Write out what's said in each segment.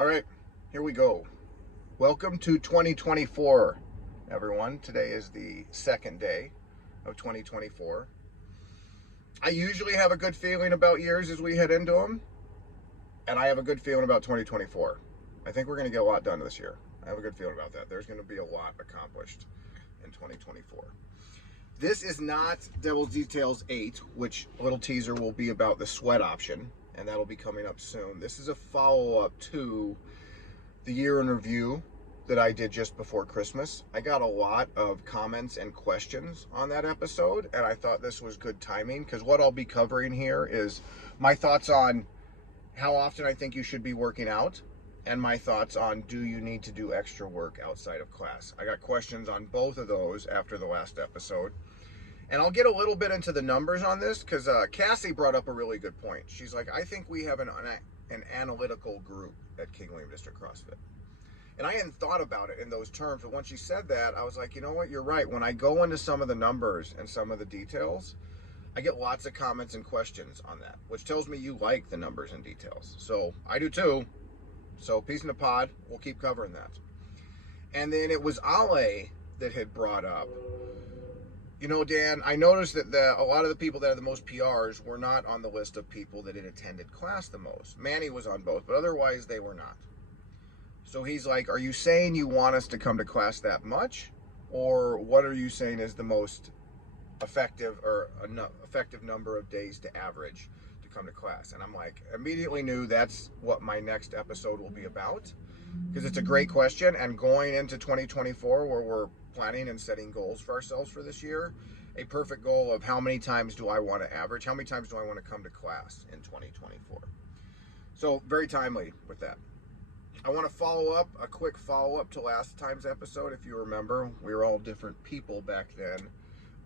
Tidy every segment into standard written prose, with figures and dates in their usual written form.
All right, here we go. Welcome to 2024, everyone. Today is the second day of 2024. I usually have a good feeling about years as we head into them, and I have a good feeling about 2024. I think we're going to get a lot done this year. I have a good feeling about that. There's going to be a lot accomplished in 2024. This is not Devil's Details 8, which a little teaser will be about the sweat option, and that'll be coming up soon. This is a follow-up to the year in review that I did just before Christmas. I got a lot of comments and questions on that episode, and I thought this was good timing because what I'll be covering here is my thoughts on how often I think you should be working out and my thoughts on do you need to do extra work outside of class. I got questions on both of those after the last episode. And I'll get a little bit into the numbers on this because Cassie brought up a really good point. She's like, I think we have an analytical group at King William District CrossFit. And I hadn't thought about it in those terms, but when she said that, I was like, you know what, you're right. When I go into some of the numbers and some of the details, I get lots of comments and questions on that, which tells me you like the numbers and details. So I do too. So peace in the pod, we'll keep covering that. And then it was Ale that had brought up, you know, Dan, I noticed that a lot of the people that had the most PRs were not on the list of people that had attended class the most. Manny was on both, but otherwise they were not. So he's like, are you saying you want us to come to class that much? Or what are you saying is the most effective or effective number of days to average to come to class? And I'm like, immediately knew that's what my next episode will be about. Because it's a great question, and going into 2024 where we're planning and setting goals for ourselves for this year, a perfect goal of how many times do I want to average, how many times do I want to come to class in 2024. So very timely with that. I want to follow up, a quick follow-up to last time's episode. If you remember, we were all different people back then,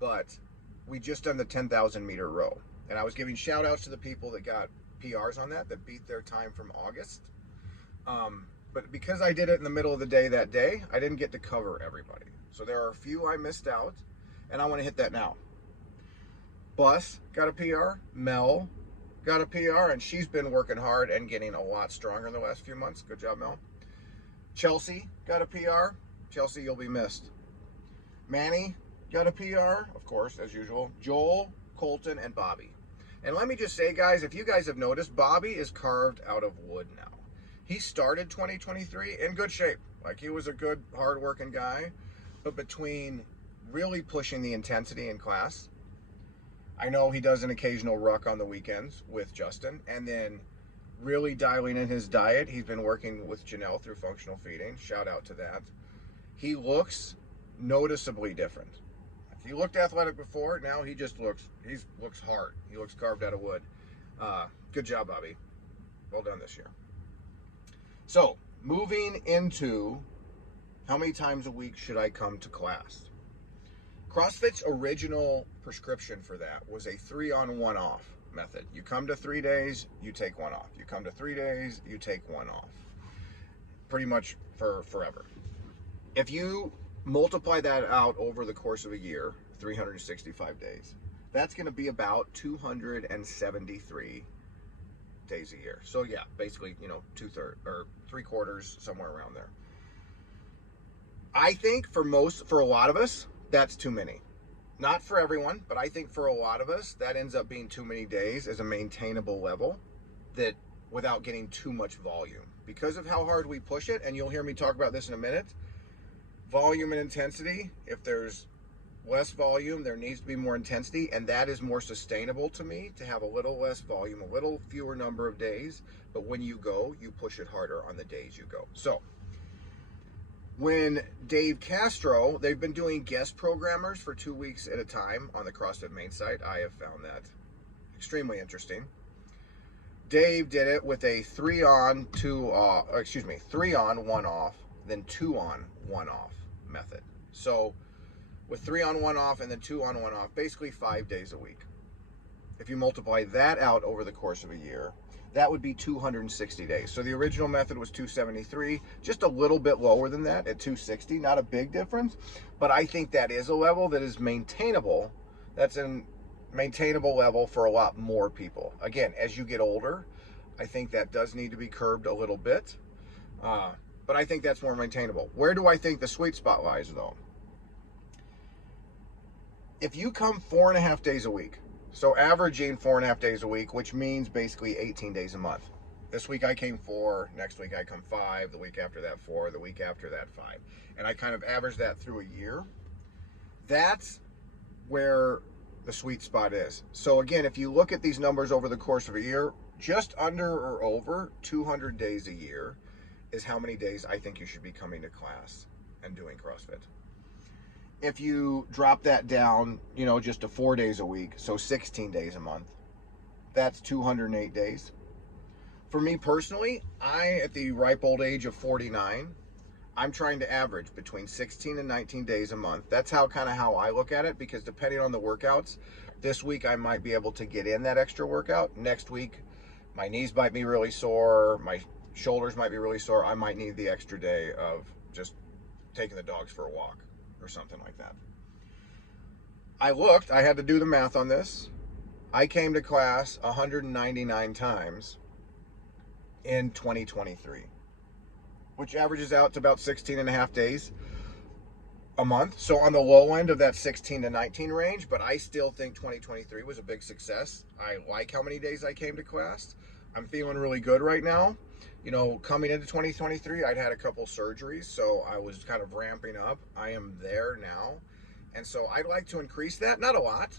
but we just done the 10,000 meter row, and I was giving shout outs to the people that got PRs on that beat their time from August. But because I did it in the middle of the day that day, I didn't get to cover everybody. So there are a few I missed out, and I want to hit that now. Bus got a PR, Mel got a PR, and she's been working hard and getting a lot stronger in the last few months. Good job, Mel. Chelsea got a PR. Chelsea, you'll be missed. Manny got a PR, of course, as usual. Joel, Colton, and Bobby. And let me just say, guys, if you guys have noticed, Bobby is carved out of wood now. He started 2023 in good shape. Like, he was a good, hard-working guy. But between really pushing the intensity in class, I know he does an occasional ruck on the weekends with Justin, and then really dialing in his diet. He's been working with Janelle through functional feeding. Shout out to that. He looks noticeably different. If he looked athletic before, now he just looks hard. He looks carved out of wood. Good job, Bobby. Well done this year. So, moving into how many times a week should I come to class? CrossFit's original prescription for that was a 3-on, 1-off method. You come to 3 days, you take 1 off. You come to 3 days, you take 1 off. Pretty much for forever. If you multiply that out over the course of a year, 365 days, that's going to be about 273 days a year. So yeah, basically, 2/3 or 3/4, somewhere around there. I think for a lot of us, that's too many. Not for everyone, but I think for a lot of us, that ends up being too many days as a maintainable level that without getting too much volume. Because of how hard we push it, and you'll hear me talk about this in a minute, volume and intensity, if there's less volume, there needs to be more intensity, and that is more sustainable to me to have a little less volume, a little fewer number of days, but when you go, you push it harder on the days you go. So, when Dave Castro, they've been doing guest programmers for 2 weeks at a time on the CrossFit main site. I have found that extremely interesting. Dave did it with a 3-on, 1 off, then 2-on, 1 off method. So with 3-on, 1 off and then 2-on, 1 off, basically 5 days a week. If you multiply that out over the course of a year, that would be 260 days. So the original method was 273, just a little bit lower than that at 260, not a big difference, but I think that is a level that is maintainable. That's a maintainable level for a lot more people. Again, as you get older, I think that does need to be curbed a little bit. But I think that's more maintainable. Where do I think the sweet spot lies, though? If you come 4.5 days a week, so averaging 4.5 days a week, which means basically 18 days a month. This week I came 4, next week I come 5, the week after that 4, the week after that 5. And I kind of average that through a year. That's where the sweet spot is. So again, if you look at these numbers over the course of a year, just under or over 200 days a year is how many days I think you should be coming to class and doing CrossFit. If you drop that down, just to 4 days a week, so 16 days a month, that's 208 days. For me personally, at the ripe old age of 49, I'm trying to average between 16 and 19 days a month. That's how I look at it, because depending on the workouts, this week I might be able to get in that extra workout. Next week, my knees might be really sore, my shoulders might be really sore. I might need the extra day of just taking the dogs for a walk or something like that. I had to do the math on this. I came to class 199 times in 2023, which averages out to about 16 and a half days a month. So on the low end of that 16 to 19 range, but I still think 2023 was a big success. I like how many days I came to class. I'm feeling really good right now. Coming into 2023, I'd had a couple surgeries, so I was kind of ramping up. I am there now. And so I'd like to increase that, not a lot,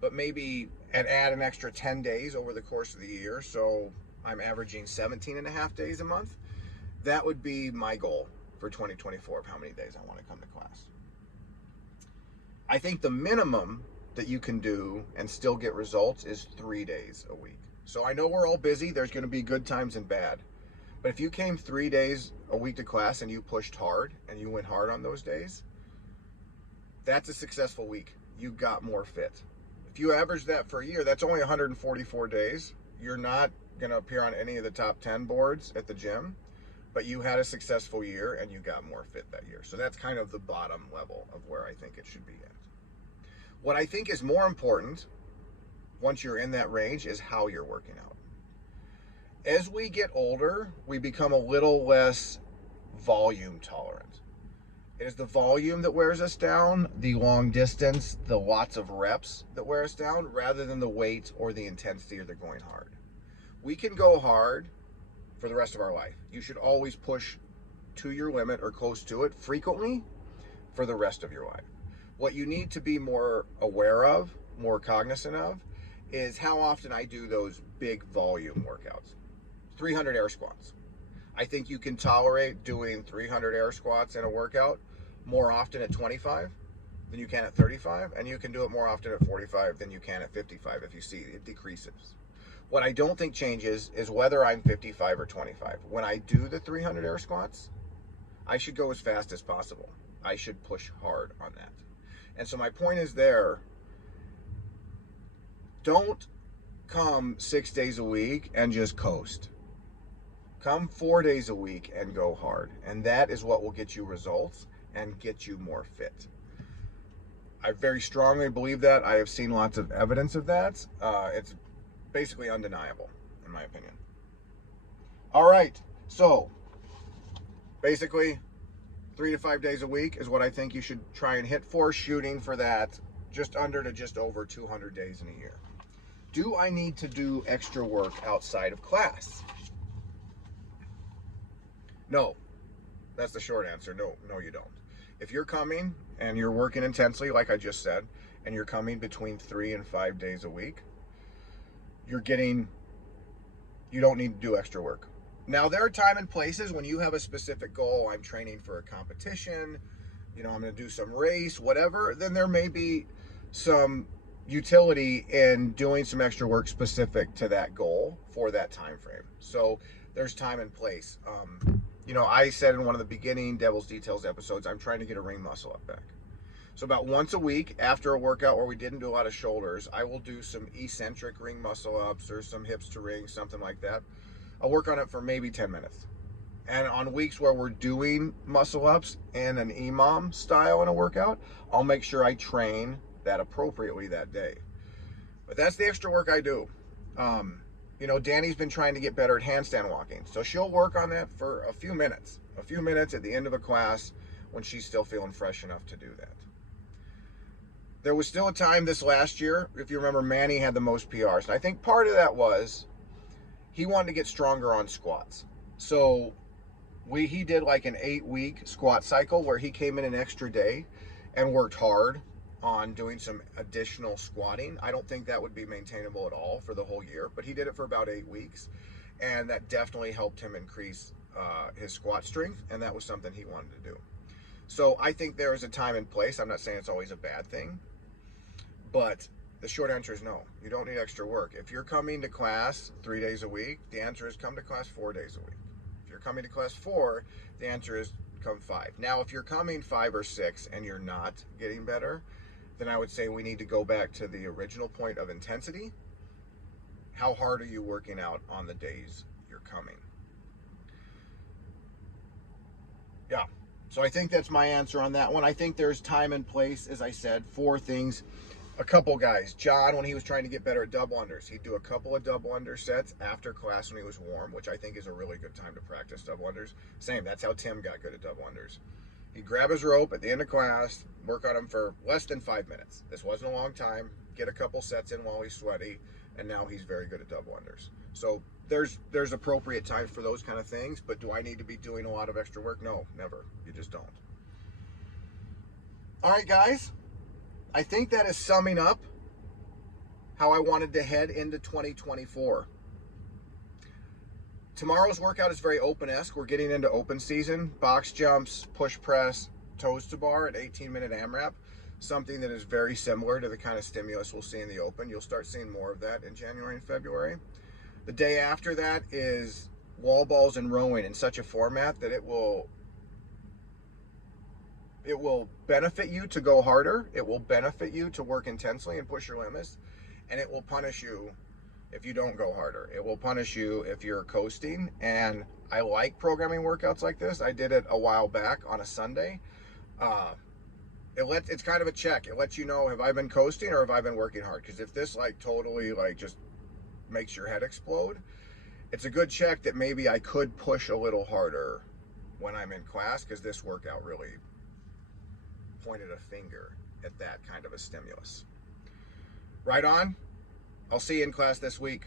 but maybe add an extra 10 days over the course of the year. So I'm averaging 17 and a half days a month. That would be my goal for 2024 of how many days I want to come to class. I think the minimum that you can do and still get results is 3 days a week. So I know we're all busy. There's going to be good times and bad. But if you came 3 days a week to class and you pushed hard and you went hard on those days, that's a successful week. You got more fit. If you average that for a year, that's only 144 days. You're not going to appear on any of the top 10 boards at the gym, but you had a successful year and you got more fit that year. So that's kind of the bottom level of where I think it should be at. What I think is more important once you're in that range is how you're working out. As we get older, we become a little less volume tolerant. It is the volume that wears us down, the long distance, the lots of reps that wear us down, rather than the weight or the intensity or the going hard. We can go hard for the rest of our life. You should always push to your limit or close to it frequently for the rest of your life. What you need to be more aware of, more cognizant of, is how often I do those big volume workouts. 300 air squats. I think you can tolerate doing 300 air squats in a workout more often at 25 than you can at 35, and you can do it more often at 45 than you can at 55 if you see it decreases. What I don't think changes is whether I'm 55 or 25. When I do the 300 air squats, I should go as fast as possible. I should push hard on that. And so my point is don't come 6 days a week and just coast. Come 4 days a week and go hard. And that is what will get you results and get you more fit. I very strongly believe that. I have seen lots of evidence of that. It's basically undeniable, in my opinion. All right, so basically 3 to 5 days a week is what I think you should try and hit for, shooting for that just under to just over 200 days in a year. Do I need to do extra work outside of class? No. That's the short answer. No, you don't. If you're coming and you're working intensely, like I just said, and you're coming between 3 and 5 days a week, you don't need to do extra work. Now, there are time and places when you have a specific goal. I'm training for a competition, I'm going to do some race, whatever, then there may be some utility in doing some extra work specific to that goal for that time frame. So there's time and place. I said in one of the beginning Devil's Details episodes, I'm trying to get a ring muscle up back. So about once a week after a workout where we didn't do a lot of shoulders, I will do some eccentric ring muscle ups or some hips to ring, something like that. I'll work on it for maybe 10 minutes. And on weeks where we're doing muscle ups in an EMOM style in a workout, I'll make sure I train that appropriately that day. But that's the extra work I do. You know, Danny's been trying to get better at handstand walking. So she'll work on that for a few minutes at the end of a class when she's still feeling fresh enough to do that. There was still a time this last year, if you remember, Manny had the most PRs. And I think part of that was he wanted to get stronger on squats. So he did like an 8-week squat cycle where he came in an extra day and worked hard on doing some additional squatting. I don't think that would be maintainable at all for the whole year, but he did it for about 8 weeks, and that definitely helped him increase his squat strength, and that was something he wanted to do. So I think there is a time and place. I'm not saying it's always a bad thing, but the short answer is no. You don't need extra work. If you're coming to class 3 days a week, the answer is come to class 4 days a week. If you're coming to class 4, the answer is come 5. Now, if you're coming 5 or 6 and you're not getting better, then I would say we need to go back to the original point of intensity. How hard are you working out on the days you're coming? Yeah, so I think that's my answer on that one. I think there's time and place, as I said, for things. A couple guys, John, when he was trying to get better at double unders, he'd do a couple of double under sets after class when he was warm, which I think is a really good time to practice double unders. Same, that's how Tim got good at double unders. He'd grab his rope at the end of class, work on him for less than 5 minutes. This wasn't a long time. Get a couple sets in while he's sweaty, and now he's very good at double unders. So there's appropriate times for those kind of things, but do I need to be doing a lot of extra work? No, never. You just don't. All right, guys. I think that is summing up how I wanted to head into 2024. Tomorrow's workout is very open-esque. We're getting into open season. Box jumps, push press, toes to bar at 18-minute AMRAP. Something that is very similar to the kind of stimulus we'll see in the open. You'll start seeing more of that in January and February. The day after that is wall balls and rowing in such a format that it will benefit you to go harder. It will benefit you to work intensely and push your limits. And it will punish you if you don't go harder. It will punish you if you're coasting. And I like programming workouts like this. I did it a while back on a Sunday. It's kind of a check. It lets you know, have I been coasting or have I been working hard? Because if this like totally like just makes your head explode, it's a good check that maybe I could push a little harder when I'm in class, because this workout really pointed a finger at that kind of a stimulus. Right on. I'll see you in class this week.